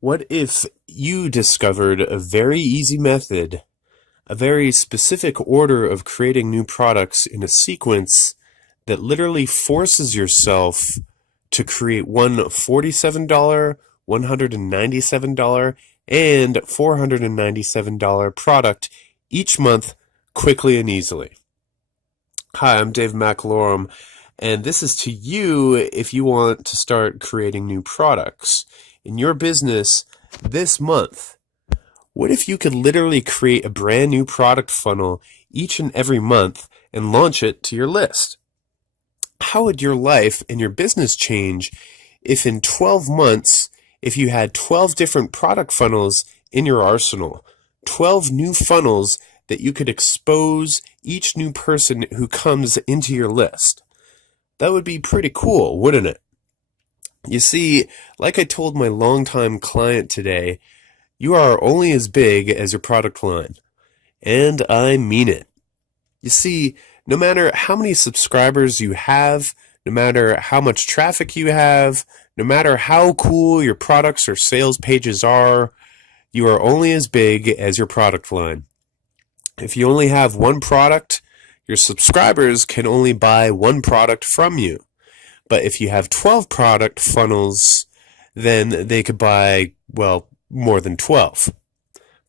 What if you discovered a very easy method, a very specific order of creating new products in a sequence that literally forces yourself to create one $47, $197, and $497 product each month quickly and easily? Hi, I'm Dave McElorem, and this is to you if you want to start creating new products in your business this month. What if you could literally create a brand new product funnel each and every month and launch it to your list? How would your life and your business change if in 12 months, if you had 12 different product funnels in your arsenal, 12 new funnels that you could expose each new person who comes into your list? That would be pretty cool, wouldn't it? You see, like I told my longtime client today, you are only as big as your product line. And I mean it. You see, no matter how many subscribers you have, no matter how much traffic you have, no matter how cool your products or sales pages are, you are only as big as your product line. If you only have one product, your subscribers can only buy one product from you. But if you have 12 product funnels, then they could buy, well, more than 12.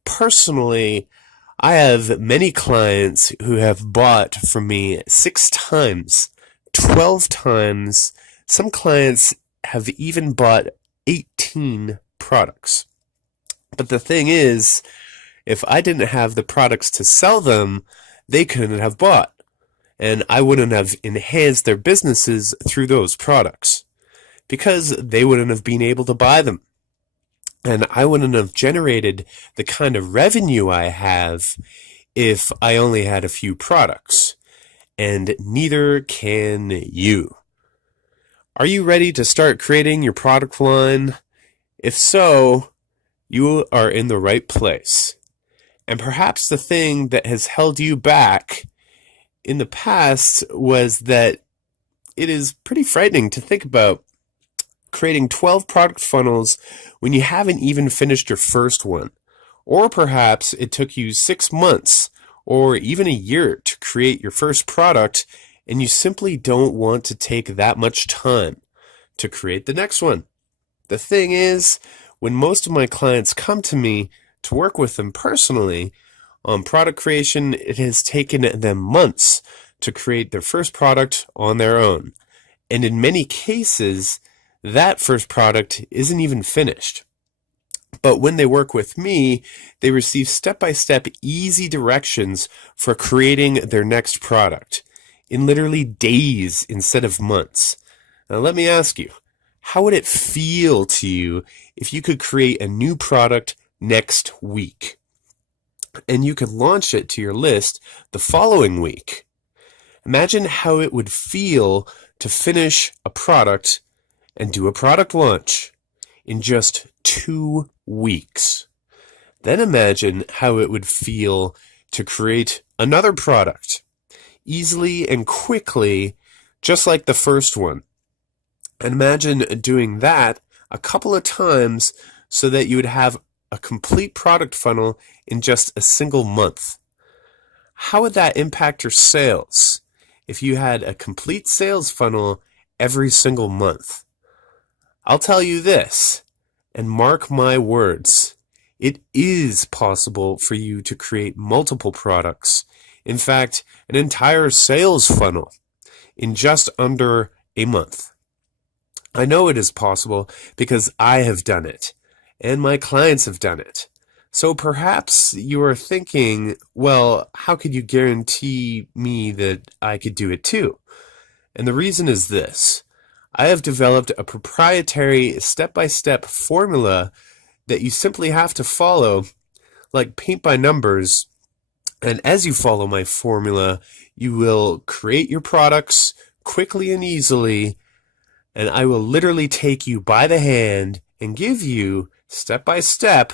Personally, I have many clients who have bought from me 6 times, 12 times. Some clients have even bought 18 products. But the thing is, if I didn't have the products to sell them, they couldn't have bought. And I wouldn't have enhanced their businesses through those products because they wouldn't have been able to buy them. And I wouldn't have generated the kind of revenue I have if I only had a few products. And neither can you. Are you ready to start creating your product line? If so, you are in the right place. And perhaps the thing that has held you back in the past was that it is pretty frightening to think about creating 12 product funnels when you haven't even finished your first one. Or perhaps it took you 6 months or even a year to create your first product, and you simply don't want to take that much time to create the next one. The thing is, when most of my clients come to me to work with them personally on product creation, it has taken them months to create their first product on their own. And in many cases, that first product isn't even finished. But when they work with me, they receive step-by-step easy directions for creating their next product in literally days instead of months. Now let me ask you, how would it feel to you if you could create a new product next week and you could launch it to your list the following week? Imagine how it would feel to finish a product and do a product launch in just 2 weeks. Then imagine how it would feel to create another product easily and quickly, just like the first one. And imagine doing that a couple of times so that you would have a complete product funnel in just a single month. How would that impact your sales if you had a complete sales funnel every single month? I'll tell you this, and mark my words, it is possible for you to create multiple products, in fact, an entire sales funnel, in just under a month. I know it is possible because I have done it, and my clients have done it. So perhaps you are thinking, well, how could you guarantee me that I could do it too? And the reason is this. I have developed a proprietary step-by-step formula that you simply have to follow, like paint by numbers. And as you follow my formula, you will create your products quickly and easily, and I will literally take you by the hand and give you, step by step,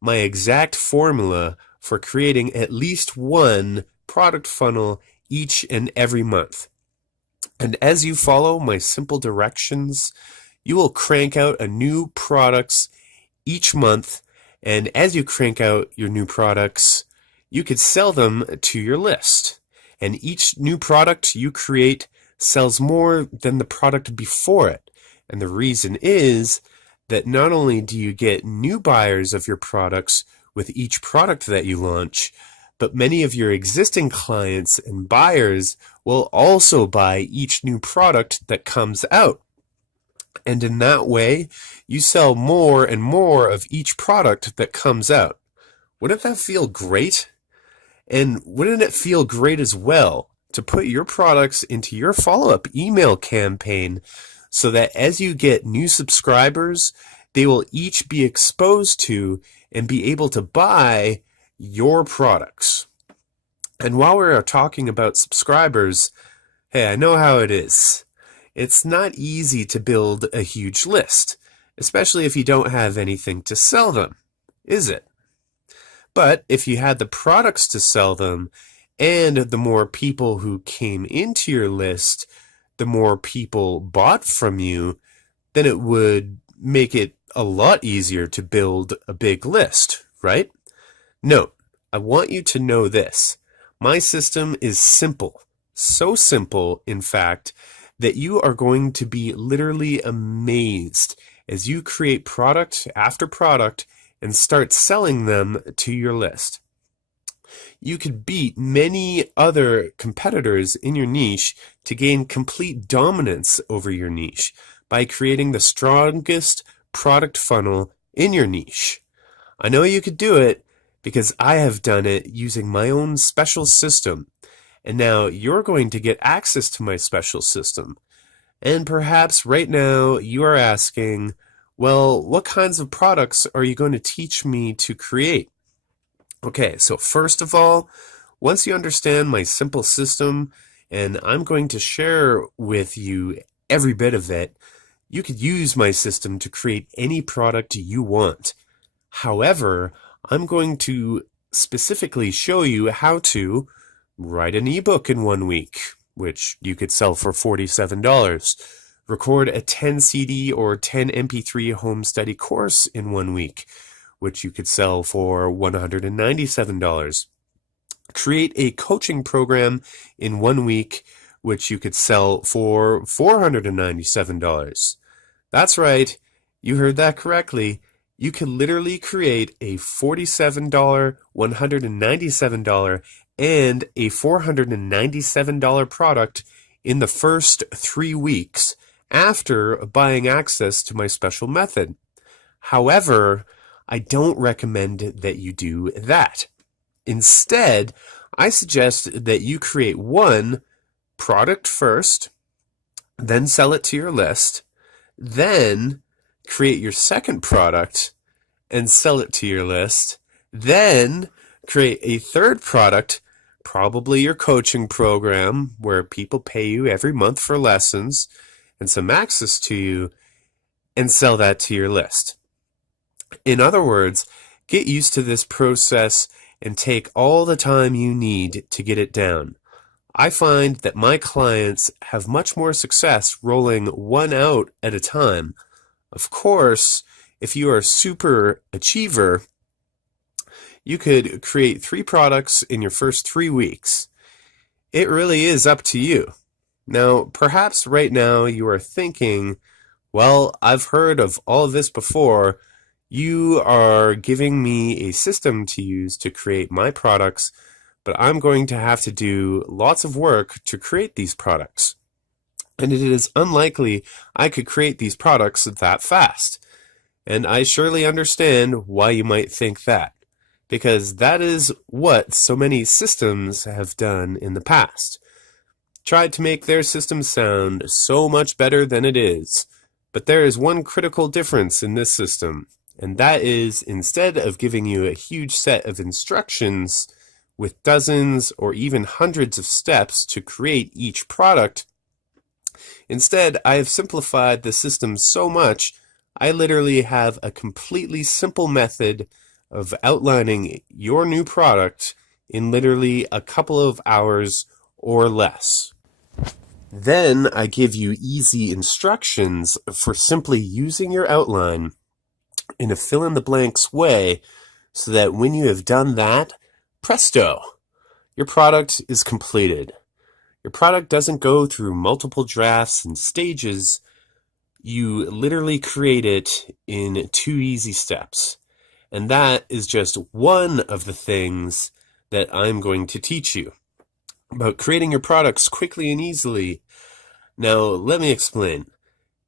my exact formula for creating at least one product funnel each and every month. And as you follow my simple directions, you will crank out a new products each month, and as you crank out your new products, you could sell them to your list. And each new product you create sells more than the product before it. And the reason is that not only do you get new buyers of your products with each product that you launch, but many of your existing clients and buyers will also buy each new product that comes out. And in that way, you sell more and more of each product that comes out. Wouldn't that feel great? And wouldn't it feel great as well to put your products into your follow-up email campaign so that as you get new subscribers, they will each be exposed to and be able to buy your products? And while we're talking about subscribers, hey, I know how it is. It's not easy to build a huge list, especially if you don't have anything to sell them, is it? But if you had the products to sell them, and the more people who came into your list, the more people bought from you, then it would make it a lot easier to build a big list, right? No, I want you to know this. My system is simple. So simple, in fact, that you are going to be literally amazed as you create product after product and start selling them to your list. You could beat many other competitors in your niche to gain complete dominance over your niche by creating the strongest product funnel in your niche. I know you could do it because I have done it using my own special system. And now you're going to get access to my special system. And perhaps right now you are asking, well, what kinds of products are you going to teach me to create? Okay, so first of all, once you understand my simple system, and I'm going to share with you every bit of it, you could use my system to create any product you want. However, I'm going to specifically show you how to write an ebook in 1 week, which you could sell for $47. Record a 10 CD or 10 MP3 home study course in 1 week, which you could sell for $197. Create a coaching program in 1 week, which you could sell for $497. That's right, you heard that correctly. You can literally create a $47, $197, and a $497 product in the first 3 weeks after buying access to my special method. However, I don't recommend that you do that. Instead, I suggest that you create one product first, then sell it to your list, then create your second product and sell it to your list, then create a third product, probably your coaching program where people pay you every month for lessons and some access to you, and sell that to your list. In other words, get used to this process and take all the time you need to get it down. I find that my clients have much more success rolling one out at a time. Of course, if you are a super achiever, you could create 3 products in your first 3 weeks. It really is up to you. Now, perhaps right now you are thinking, well, I've heard of all of this before. You are giving me a system to use to create my products, but I'm going to have to do lots of work to create these products. And it is unlikely I could create these products that fast. And I surely understand why you might think that, because that is what so many systems have done in the past. Tried to make their system sound so much better than it is. But there is one critical difference in this system, and that is instead of giving you a huge set of instructions with dozens or even hundreds of steps to create each product, instead I have simplified the system so much I literally have a completely simple method of outlining your new product in literally a couple of hours or less. Then I give you easy instructions for simply using your outline in a fill-in-the-blanks way so that when you have done that, presto, your product is completed. Your product doesn't go through multiple drafts and stages. You literally create it in 2 easy steps. And that is just one of the things that I'm going to teach you about creating your products quickly and easily. Now, let me explain.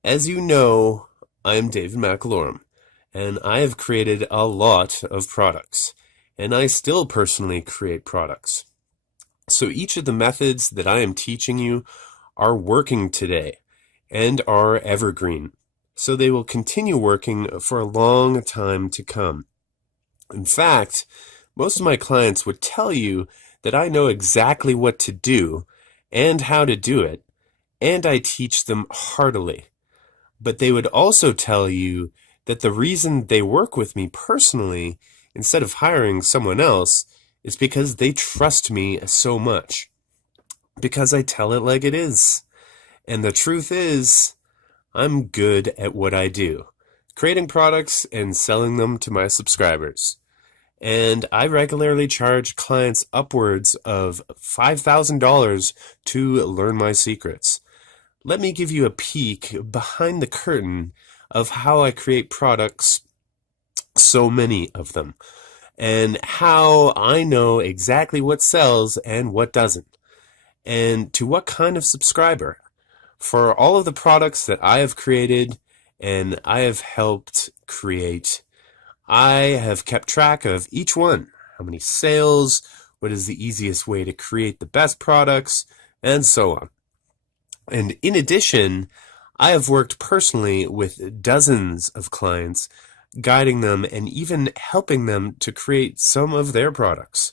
As you know, I am David McElorem, and I have created a lot of products, and I still personally create products. So each of the methods that I am teaching you are working today and are evergreen. So they will continue working for a long time to come. In fact, most of my clients would tell you that I know exactly what to do and how to do it, and I teach them heartily. But they would also tell you that the reason they work with me personally instead of hiring someone else is because they trust me so much. Because I tell it like it is. And the truth is, I'm good at what I do, creating products and selling them to my subscribers. And I regularly charge clients upwards of $5,000 to learn my secrets. Let me give you a peek behind the curtain of how I create products, so many of them, and how I know exactly what sells and what doesn't, and to what kind of subscriber. For all of the products that I have created and I have helped create, I have kept track of each one, how many sales, what is the easiest way to create the best products, and so on. And in addition, I have worked personally with dozens of clients, guiding them and even helping them to create some of their products.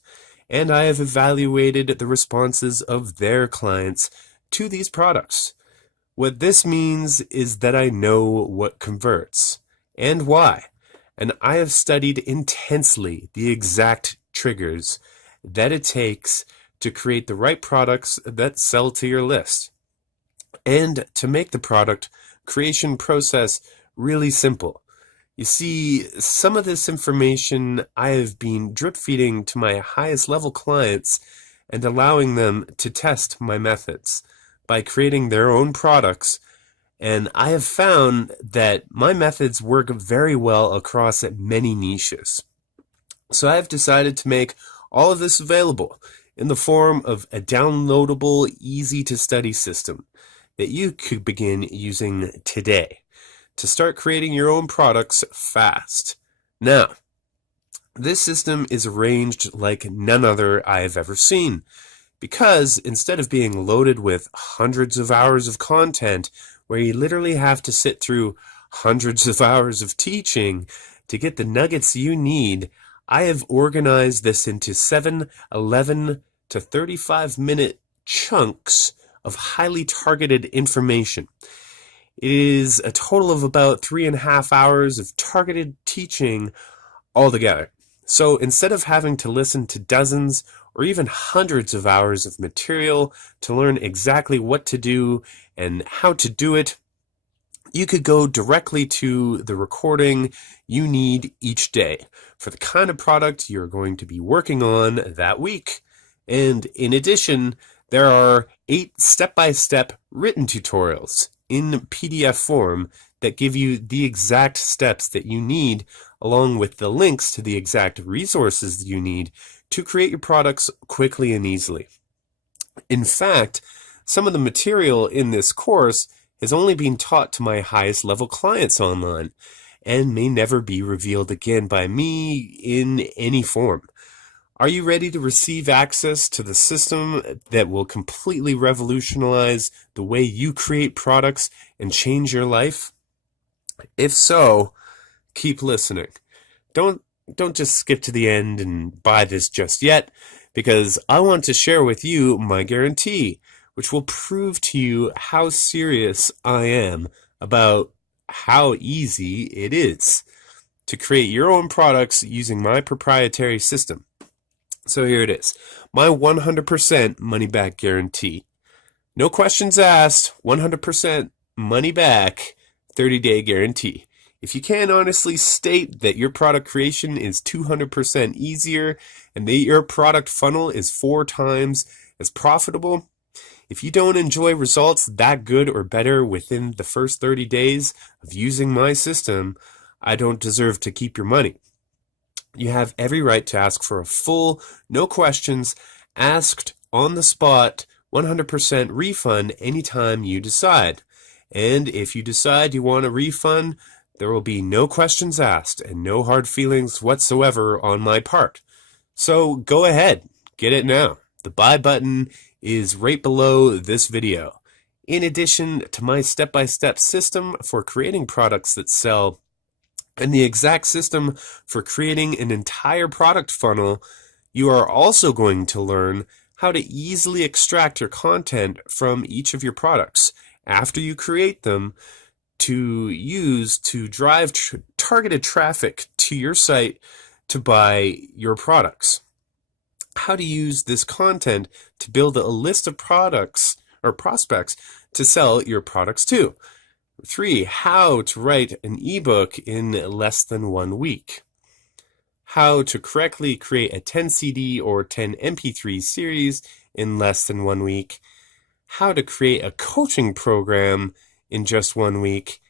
And I have evaluated the responses of their clients to these products. What this means is that I know what converts and why. And I have studied intensely the exact triggers that it takes to create the right products that sell to your list, and to make the product creation process really simple. You see, some of this information I have been drip feeding to my highest level clients and allowing them to test my methods by creating their own products. And I have found that my methods work very well across many niches. So I have decided to make all of this available in the form of a downloadable, easy-to-study system that you could begin using today to start creating your own products fast. Now, this system is arranged like none other I have ever seen, because instead of being loaded with hundreds of hours of content where you literally have to sit through hundreds of hours of teaching to get the nuggets you need, I have organized this into 7, 11 to 35-minute chunks of highly targeted information. It is a total of about 3.5 hours of targeted teaching altogether. So instead of having to listen to dozens or even hundreds of hours of material to learn exactly what to do and how to do it, you could go directly to the recording you need each day for the kind of product you're going to be working on that week. And in addition, there are 8 step-by-step written tutorials in PDF form that give you the exact steps that you need, along with the links to the exact resources that you need to create your products quickly and easily. In fact, some of the material in this course has only been taught to my highest level clients online and may never be revealed again by me in any form. Are you ready to receive access to the system that will completely revolutionize the way you create products and change your life? If so, keep listening. Don't just skip to the end and buy this just yet, because I want to share with you my guarantee, which will prove to you how serious I am about how easy it is to create your own products using my proprietary system. So here it is, my 100% money back guarantee. No questions asked, 100% money back, 30-day guarantee. If you can't honestly state that your product creation is 200% easier and that your product funnel is 4 times as profitable, if you don't enjoy results that good or better within the first 30 days of using my system, I don't deserve to keep your money. You have every right to ask for a full, no questions, asked on the spot, 100% refund anytime you decide. And if you decide you want a refund, there will be no questions asked and no hard feelings whatsoever on my part. So go ahead, get it now. The buy button is right below this video. In addition to my step-by-step system for creating products that sell and the exact system for creating an entire product funnel, you are also going to learn how to easily extract your content from each of your products after you create them to use to drive targeted traffic to your site to buy your products. How to use this content to build a list of products or prospects to sell your products to. 3, how to write an ebook in less than 1 week. How to correctly create a 10 CD or 10 MP3 series in less than 1 week. How to create a coaching program in just 1 week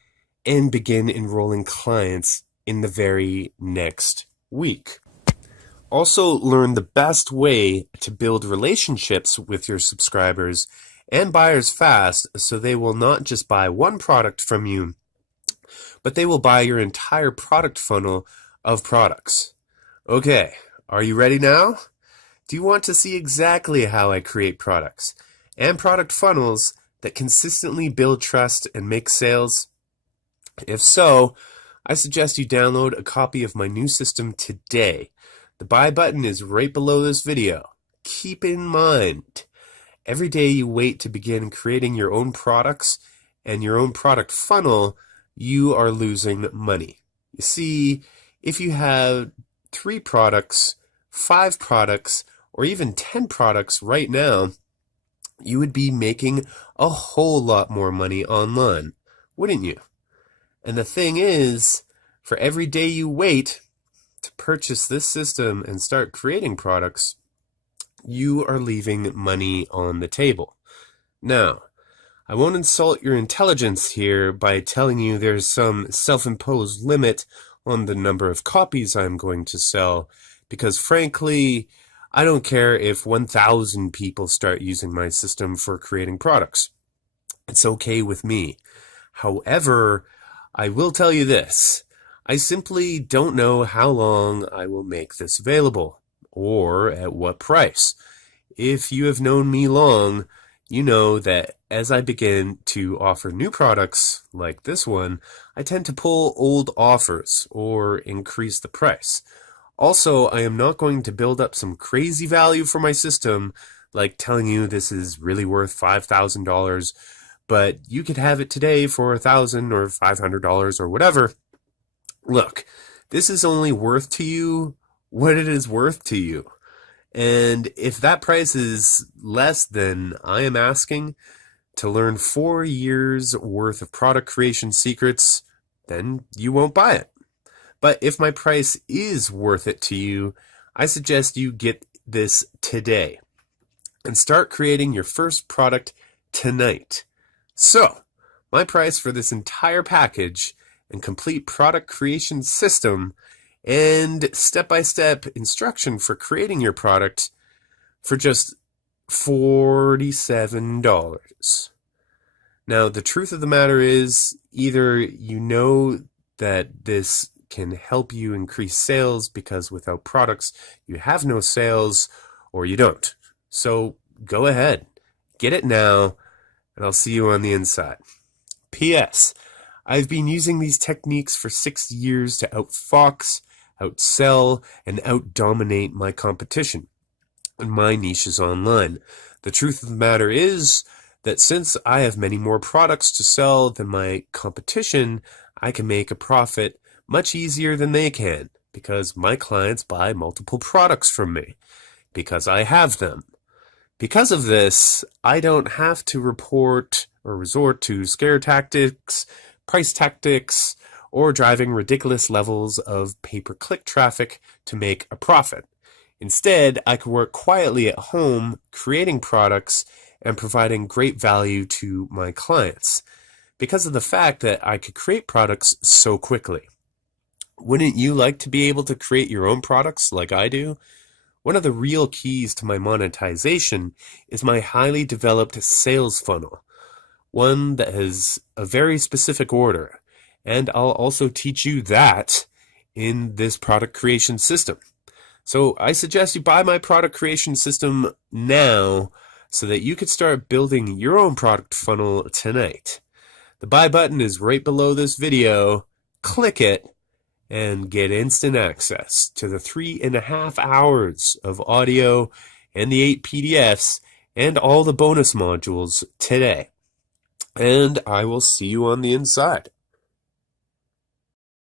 and begin enrolling clients in the very next week. Also learn the best way to build relationships with your subscribers and buyers fast so they will not just buy one product from you, but they will buy your entire product funnel of products. Okay, are you ready now? Do you want to see exactly how I create products and product funnels that consistently build trust and make sales? If so, I suggest you download a copy of my new system today. The buy button is right below this video. Keep in mind, every day you wait to begin creating your own products and your own product funnel, you are losing money. You see, if you have 3 products, 5 products, or even 10 products right now, you would be making a whole lot more money online, wouldn't you? And the thing is, for every day you wait to purchase this system and start creating products, you are leaving money on the table. Now, I won't insult your intelligence here by telling you there's some self-imposed limit on the number of copies I'm going to sell, because frankly, I don't care if 1,000 people start using my system for creating products. It's okay with me. However, I will tell you this. I simply don't know how long I will make this available, or at what price. If you have known me long, you know that as I begin to offer new products like this one, I tend to pull old offers or increase the price. Also, I am not going to build up some crazy value for my system, like telling you this is really worth $5,000, but you could have it today for $1,000 or $500 or whatever. Look, this is only worth to you what it is worth to you. And if that price is less than I am asking to learn 4 years worth of product creation secrets, then you won't buy it. But if my price is worth it to you, I suggest you get this today and start creating your first product tonight. So, my price for this entire package and complete product creation system and step-by-step instruction for creating your product for just $47. Now, the truth of the matter is, either you know that this can help you increase sales because without products you have no sales, or you don't. So go ahead, get it now, and I'll see you on the inside. P.S. I've been using these techniques for 6 years to outfox, outsell, and outdominate my competition and my niches online. The truth of the matter is that since I have many more products to sell than my competition, I can make a profit much easier than they can, because my clients buy multiple products from me, because I have them. Because of this, I don't have to report or resort to scare tactics, price tactics, or driving ridiculous levels of pay-per-click traffic to make a profit. Instead, I could work quietly at home, creating products and providing great value to my clients because of the fact that I could create products so quickly. Wouldn't you like to be able to create your own products like I do? One of the real keys to my monetization is my highly developed sales funnel, one that has a very specific order, and I'll also teach you that in this product creation system. So I suggest you buy my product creation system now so that you could start building your own product funnel tonight. The buy button is right below this video. Click it and get instant access to the 3.5 hours of audio and the 8 PDFs and all the bonus modules today. And I will see you on the inside.